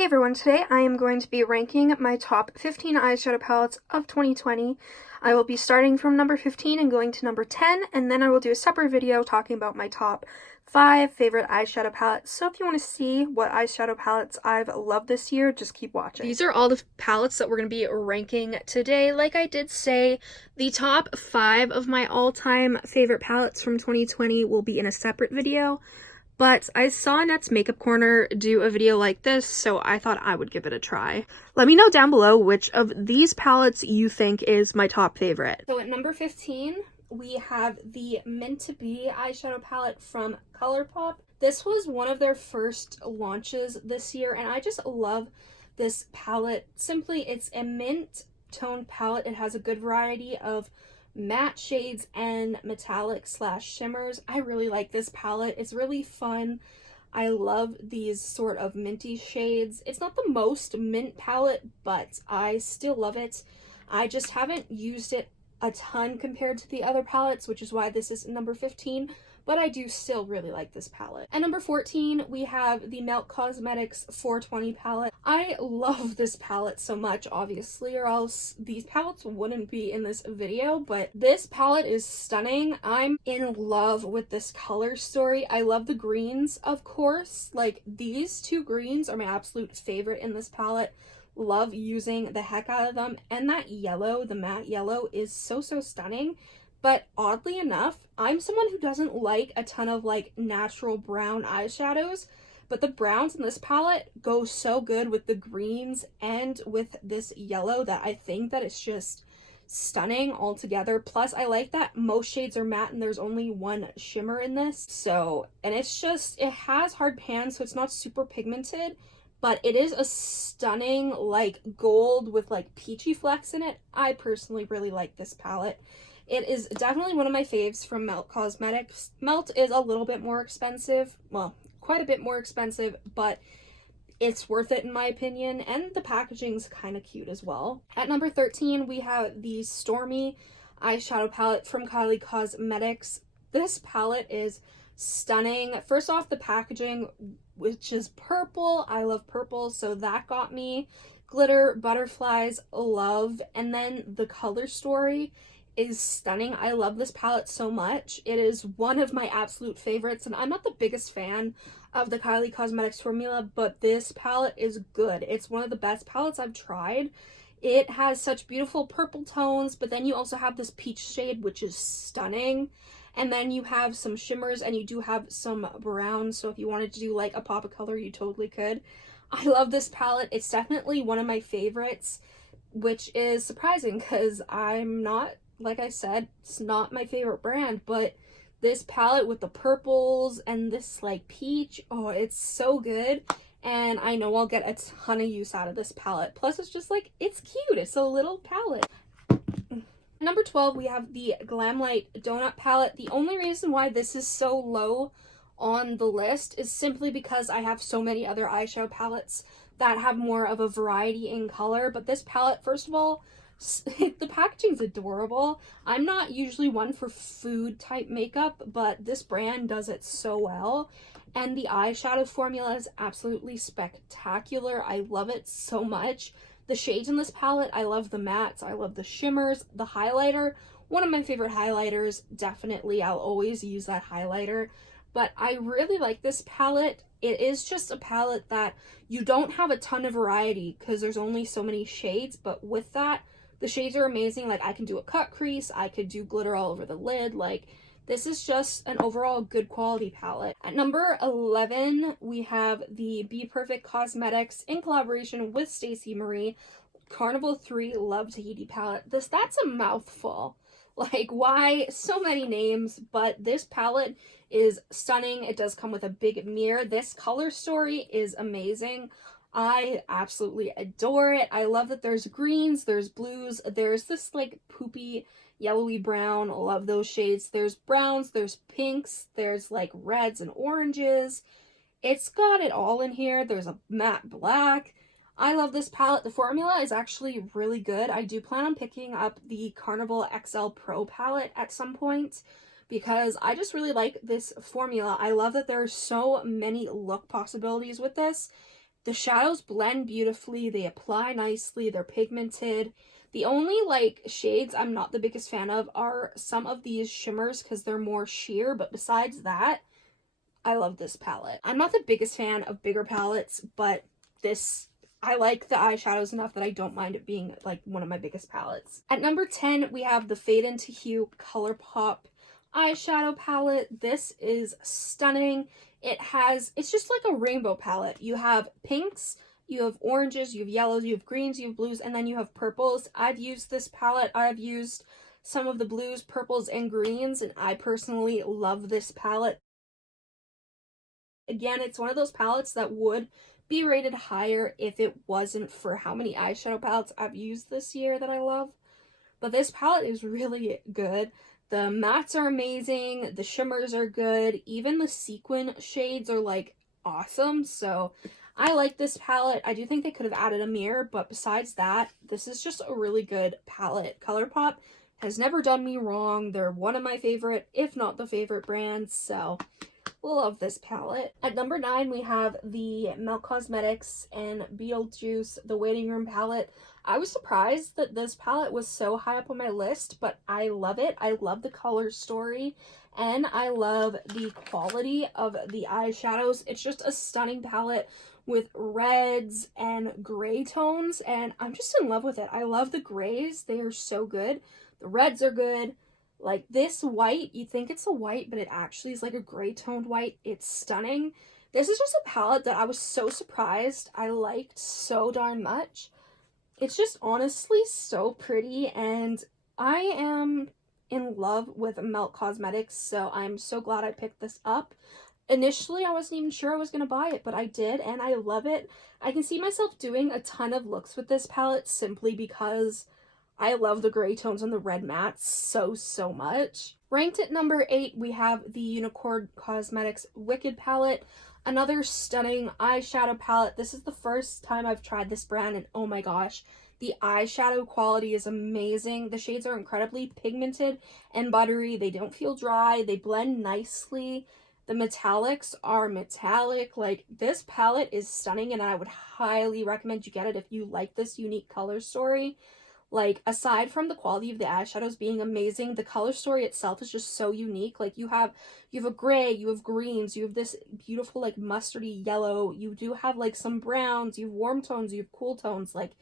Hey everyone, today I am going to be ranking my top 15 eyeshadow palettes of 2020. I will be starting from number 15 and going to number 10, and then I will do a separate video talking about my top 5 favorite eyeshadow palettes. So if you want to see what eyeshadow palettes I've loved this year, just keep watching. These are all the palettes that we're going to be ranking today. Like I did say, the top 5 of my all-time favorite palettes from 2020 will be in a separate video. But I saw Annette's Makeup Corner do a video like this, so I thought I would give it a try. Let me know down below which of these palettes you think is my top favorite. So at number 15, we have the Meant to Be eyeshadow palette from Colourpop. This was one of their first launches this year, and I just love this palette. Simply, it's a mint toned palette. It has a good variety of matte shades and metallic / shimmers. I really like this palette. It's really fun. I love these sort of minty shades. It's not the most mint palette, but I still love it. I just haven't used it a ton compared to the other palettes, which is why this is number 15, but I do still really like this palette. At number 14, we have the Melt Cosmetics 420 palette. I love this palette so much, obviously, or else these palettes wouldn't be in this video, but this palette is stunning. I'm in love with this color story. I love the greens, of course. Like, these two greens are my absolute favorite in this palette. Love using the heck out of them, and that yellow, the matte yellow, is so stunning. But oddly enough, I'm someone who doesn't like a ton of like natural brown eyeshadows, but the browns in this palette go so good with the greens and with this yellow that I think that it's just stunning altogether. Plus, I like that most shades are matte and there's only one shimmer in this. So, and it's just, it has hard pans, so it's not super pigmented, but it is a stunning like gold with like peachy flecks in it. I personally really like this palette. It is definitely one of my faves from Melt Cosmetics. Melt is a little bit more expensive, well, quite a bit more expensive, but it's worth it in my opinion, and the packaging's kind of cute as well. At number 13, we have the Stormy eyeshadow palette from Kylie Cosmetics. This palette is stunning. First off, the packaging, which is purple. I love purple, so that got me. Glitter, butterflies, love, and then the color story is stunning. I love this palette so much. It is one of my absolute favorites, and I'm not the biggest fan of the Kylie Cosmetics formula, but this palette is good. It's one of the best palettes I've tried. It has such beautiful purple tones, but then you also have this peach shade, which is stunning. And then you have some shimmers, and you do have some browns, so if you wanted to do like a pop of color, you totally could. I love this palette. It's definitely one of my favorites, which is surprising because I'm not, like I said, it's not my favorite brand, but this palette with the purples and this like peach, oh, it's so good. And I know I'll get a ton of use out of this palette. Plus, it's just like, it's cute. It's a little palette. Number 12, we have the Glamlight Donut palette. The only reason why this is so low on the list is simply because I have so many other eyeshadow palettes that have more of a variety in color. But this palette, first of all, the packaging's adorable. I'm not usually one for food type makeup, but this brand does it so well. And the eyeshadow formula is absolutely spectacular. I love it so much. The shades in this palette, I love the mattes, I love the shimmers, the highlighter. One of my favorite highlighters, definitely. I'll always use that highlighter. But I really like this palette. It is just a palette that you don't have a ton of variety because there's only so many shades, but with that, the shades are amazing. Like, I can do a cut crease, I could do glitter all over the lid. Like, this is just an overall good quality palette. At number 11, we have the Be Perfect Cosmetics in collaboration with Stacey Marie Carnival 3 Love Tahiti palette. That's a mouthful. Like, why so many names? But this palette is stunning. It does come with a big mirror. This color story is amazing. I absolutely adore it. I love that there's greens, there's blues, there's this like poopy yellowy brown. Love those shades. There's browns, there's pinks, there's like reds and oranges. It's got it all in here. There's a matte black. I love this palette. The formula is actually really good. I do plan on picking up the Carnival XL Pro palette at some point because I just really like this formula. I love that there are so many look possibilities with this. The shadows blend beautifully, they apply nicely, they're pigmented. The only like shades I'm not the biggest fan of are some of these shimmers because they're more sheer, but besides that, I love this palette. I'm not the biggest fan of bigger palettes, but this, I like the eyeshadows enough that I don't mind it being like one of my biggest palettes. At number 10, we have the Fade Into Hue Colourpop eyeshadow palette. This is stunning. It's just like a rainbow palette. You have pinks, you have oranges, you have yellows, you have greens, you have blues, and then you have purples. I've used this palette. I've used some of the blues, purples, and greens, and I personally love this palette. Again, it's one of those palettes that would be rated higher if it wasn't for how many eyeshadow palettes I've used this year that I love. But this palette is really good. The mattes are amazing, the shimmers are good, even the sequin shades are like awesome, so I like this palette. I do think they could have added a mirror, but besides that, this is just a really good palette. Colourpop has never done me wrong. They're one of my favorite, if not the favorite brands, so love this palette. At number 9, we have the Melt Cosmetics and Beetlejuice The Waiting Room palette. I was surprised that this palette was so high up on my list, but I love it. I love the color story, and I love the quality of the eyeshadows. It's just a stunning palette with reds and gray tones, and I'm just in love with it. I love the grays. They are so good. The reds are good. Like this white, you think it's a white, but it actually is like a gray toned white. It's stunning. This is just a palette that I was so surprised I liked so darn much. It's just honestly so pretty, and I am in love with Melt Cosmetics, so I'm so glad I picked this up. Initially, I wasn't even sure I was going to buy it, but I did, and I love it. I can see myself doing a ton of looks with this palette simply because I love the gray tones and the red mattes so much. Ranked at number 8, we have the Unicorn Cosmetics Wicked palette. Another stunning eyeshadow palette. This is the first time I've tried this brand, and oh my gosh, the eyeshadow quality is amazing. The shades are incredibly pigmented and buttery. They don't feel dry. They blend nicely. The metallics are metallic. Like, this palette is stunning, and I would highly recommend you get it if you like this unique color story. Like, aside from the quality of the eyeshadows being amazing, the color story itself is just so unique. Like, you have a gray, you have greens, you have this beautiful, like, mustardy yellow, you do have, like, some browns, you have warm tones, you have cool tones, like,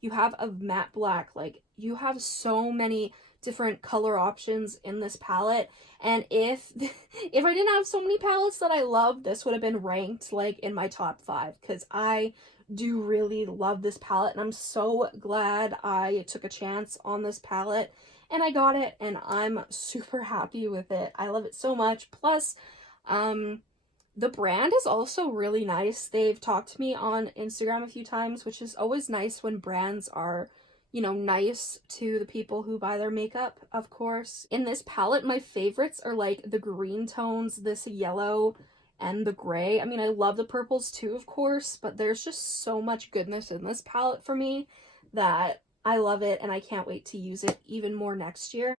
you have a matte black. Like, you have so many different color options in this palette, and if I didn't have so many palettes that I love, this would have been ranked, like, in my top 5, because I do really love this palette, and I'm so glad I took a chance on this palette and I got it, and I'm super happy with it. I love it so much. Plus, the brand is also really nice. They've talked to me on Instagram a few times, which is always nice when brands are, you know, nice to the people who buy their makeup, of course. In this palette, my favorites are like the green tones, this yellow, and the gray. I mean, I love the purples too, of course, but there's just so much goodness in this palette for me that I love it, and I can't wait to use it even more next year.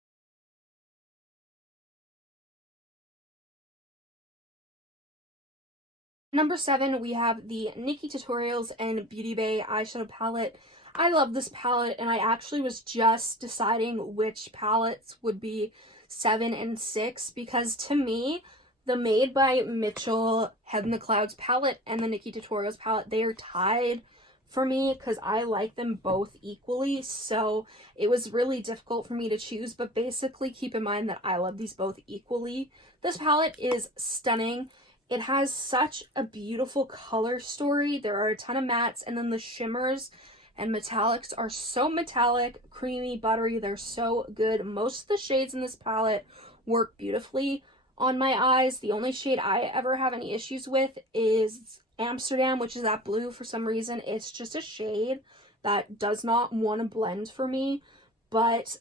Number 7, we have the Nikkie Tutorials and Beauty Bay eyeshadow palette. I love this palette, and I actually was just deciding which palettes would be 7 and 6, because to me, the Made by Mitchell Head in the Clouds palette and the Nikkie Tutorials palette, they are tied for me because I like them both equally, so it was really difficult for me to choose, but basically keep in mind that I love these both equally. This palette is stunning. It has such a beautiful color story. There are a ton of mattes, and then the shimmers and metallics are so metallic, creamy, buttery. They're so good. Most of the shades in this palette work beautifully on my eyes. The only shade I ever have any issues with is Amsterdam, which is that blue for some reason. It's just a shade that does not want to blend for me. But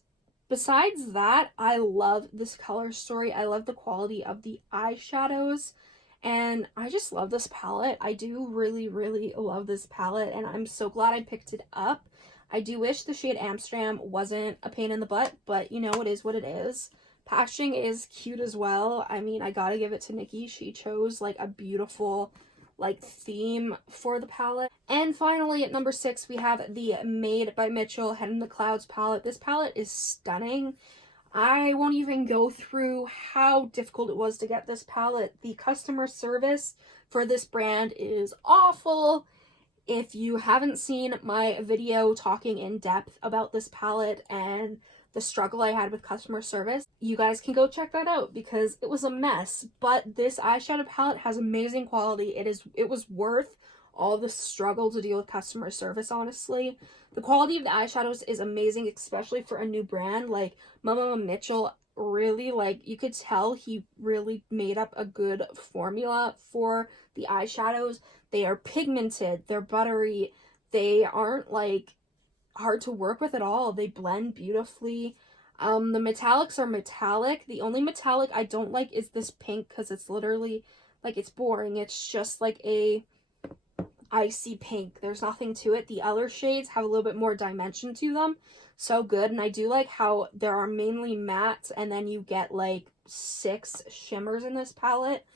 besides that, I love this color story. I love the quality of the eyeshadows, and I just love this palette. I do really love this palette, and I'm so glad I picked it up. I do wish the shade Amsterdam wasn't a pain in the butt, but you know, it is what it is. Packaging is cute as well. I mean, I gotta give it to Nikkie. She chose like a beautiful like theme for the palette. And finally at number 6 we have the Made by Mitchell Head in the Clouds palette. This palette is stunning. I won't even go through how difficult it was to get this palette. The customer service for this brand is awful. If you haven't seen my video talking in depth about this palette and the struggle I had with customer service, you guys can go check that out because it was a mess. But this eyeshadow palette has amazing quality. It was worth all the struggle to deal with customer service, honestly. The quality of the eyeshadows is amazing, especially for a new brand. Like, Mama Mitchell really, like, you could tell he really made up a good formula for the eyeshadows. They are pigmented, they're buttery, they aren't, like, hard to work with at all. They blend beautifully. The metallics are metallic. The only metallic I don't like is this pink because it's literally, like, it's boring. It's just like a icy pink. There's nothing to it. The other shades have a little bit more dimension to them. So good. And I do like how there are mainly mattes and then you get like 6 shimmers in this palette.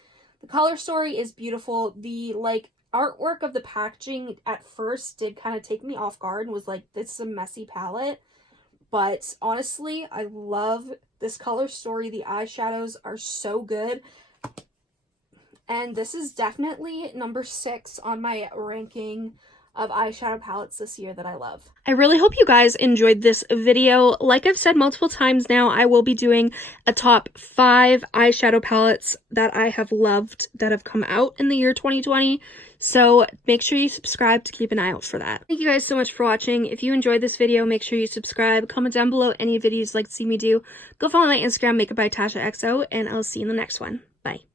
The color story is beautiful. The like artwork of the packaging at first did kind of take me off guard and was like, this is a messy palette. But honestly, I love this color story. The eyeshadows are so good. And this is definitely number 6 on my ranking of eyeshadow palettes this year that I love. I really hope you guys enjoyed this video. Like I've said multiple times now, I will be doing a top 5 eyeshadow palettes that I have loved that have come out in the year 2020. So make sure you subscribe to keep an eye out for that. Thank you guys so much for watching. If you enjoyed this video, make sure you subscribe. Comment down below any videos you'd like to see me do. Go follow my Instagram, Makeup by TashaXO, and I'll see you in the next one. Bye.